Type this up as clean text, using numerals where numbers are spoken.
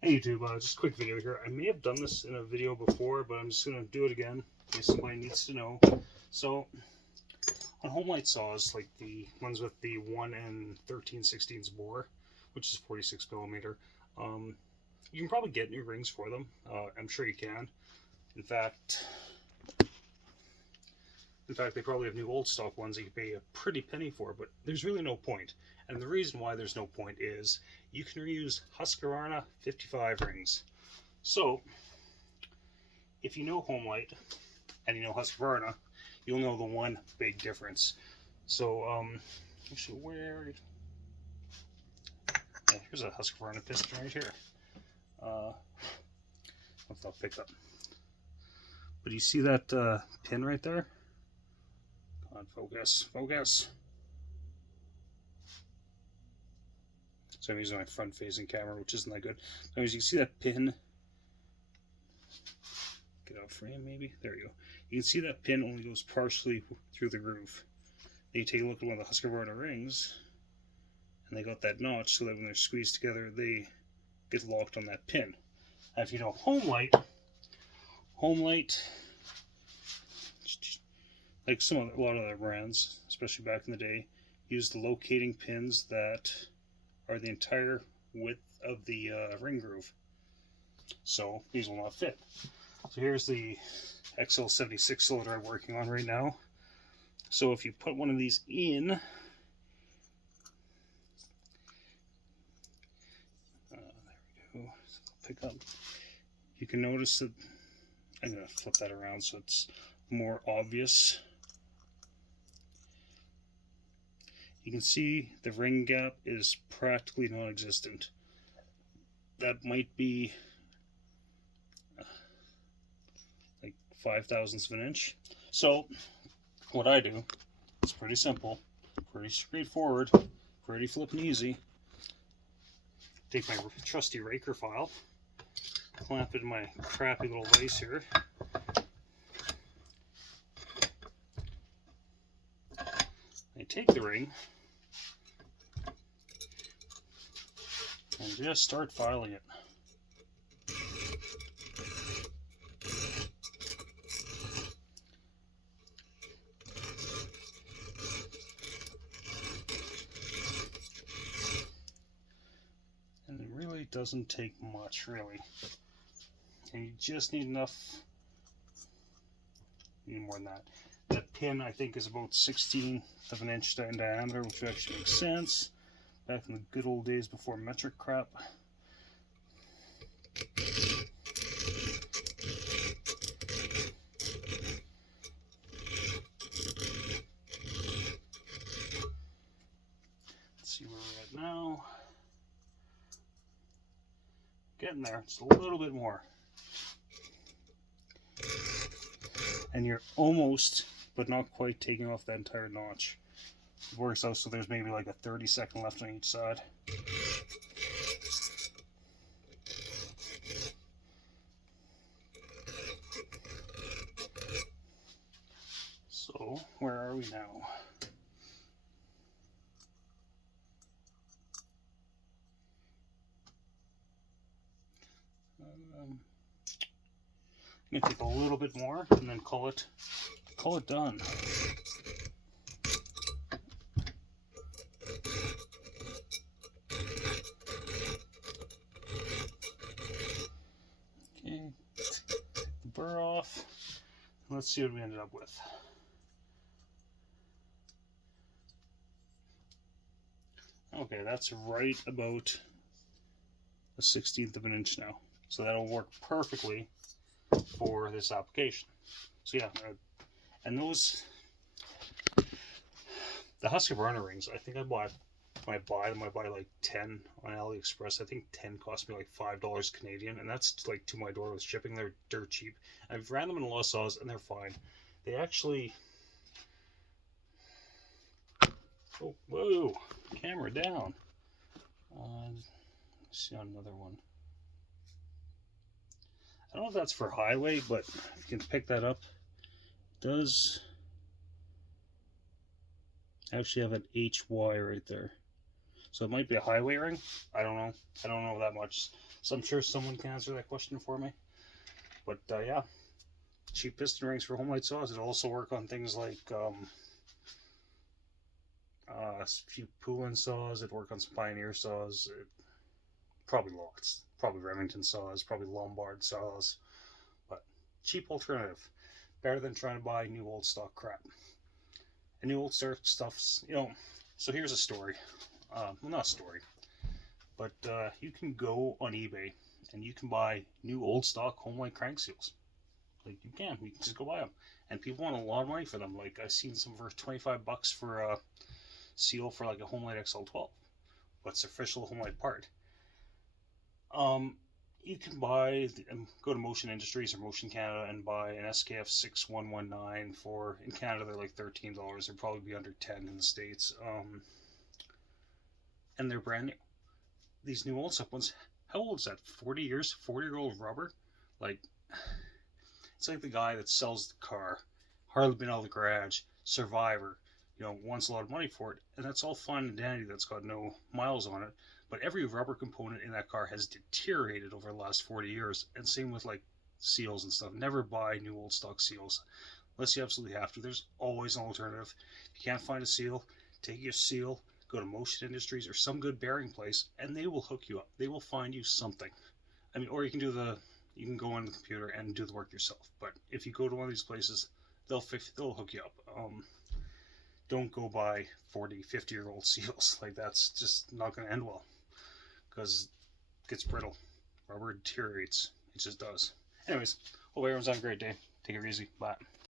Hey YouTube, just a quick video here. I may have done this in a video before, but I'm just going to do it again in case somebody needs to know. So, on homelite saws, like the ones with the 1 and 13/16 bore, which is 46 millimeter, you can probably get new rings for them. I'm sure you can. In fact, they probably have new old stock ones that you pay a pretty penny for, but there's really no point. And the reason why there's no point is you can reuse Husqvarna 55 rings. So, if you know homelite and you know Husqvarna, you'll know the one big difference. So, actually, here's a Husqvarna piston right here. If I'll pick up. But you see that pin right there? Come on, focus. So I'm using my front-facing camera, which isn't that good. Anyways, you can see that pin. Get out frame, maybe. There you go. You can see that pin only goes partially through the groove. Then you take a look at one of the Husqvarna rings, and they got that notch so that when they're squeezed together, they get locked on that pin. Now, if you know homelite, like a lot of other brands, especially back in the day, used the locating pins that are the entire width of the ring groove. So these will not fit. So here's the xl-76 cylinder I'm working on right now. So if you put one of these in, there we go, so pick up, you can notice that, I'm going to flip that around so it's more obvious. You can see the ring gap is practically non-existent. That might be like 5/1000ths of an inch. So what I do is pretty simple, pretty straightforward, pretty flippin' easy. Take my trusty raker file, clamp it in my crappy little vise here. I take the ring and just start filing it. And it really doesn't take much, really. And you just need enough, you need more than that. That pin, I think, is about 1/16 of an inch in diameter, which actually makes sense. Back in the good old days before metric crap. Let's see where we're at now. Getting there, just a little bit more. And you're almost, but not quite, taking off that entire notch. It works out so there's maybe like a 30-second left on each side. So, where are we now? I'm going to take a little bit more and then call it done. Okay, take the burr off. Let's see what we ended up with. Okay, that's right about a 1/16 of an inch now. So that'll work perfectly for this application. So yeah, and those, the Husqvarna rings, I think I bought, when I buy them, I buy like 10 on AliExpress. I think 10 cost me like $5 Canadian, and that's like to my door with shipping. They're dirt cheap. I've ran them in a lot of saws and they're fine. They actually, oh, whoa, camera down. Let's see on another one. I don't know if that's for highway, but if you can pick that up, it does actually have an HY right there. So it might be a highway ring. I don't know. I don't know that much. So I'm sure someone can answer that question for me. But yeah, cheap piston rings for homelite saws. It'll also work on things like a few Poulin saws. It'd work on some Pioneer saws. Probably lots. Probably Remington saws. Probably Lombard saws. But cheap alternative. Better than trying to buy new old stock crap. And new old stock stuff's, you know. So here's a story. Well, not a story. But you can go on eBay and you can buy new old stock homelite crank seals. Like you can just go buy them, and people want a lot of money for them. Like I've seen some for $25 for a seal for like a homelite XL-12. What's the official homelite part? You can buy, go to Motion Industries or Motion Canada and buy an SKF-6119 for, in Canada they're like $13. They'll probably be under 10 in the States. And they're brand new. These new old stuff ones, how old is that? 40 years? 40-year-old rubber? Like, it's like the guy that sells the car, hardly been out of the garage, survivor, you know, wants a lot of money for it, and that's all fine and dandy, that's got no miles on it, but every rubber component in that car has deteriorated over the last 40 years, and same with like seals and stuff. Never buy new old stock seals, unless you absolutely have to. There's always an alternative. If you can't find a seal, take your seal, go to Motion Industries or some good bearing place, and they will hook you up. They will find you something. I mean, or you can do you can go on the computer and do the work yourself. But if you go to one of these places, they'll hook you up. Don't go buy 40, 50-year-old seals. Like that's just not going to end well, because it gets brittle. Rubber deteriorates. It just does. Anyways, hope everyone's having a great day. Take it easy. Bye.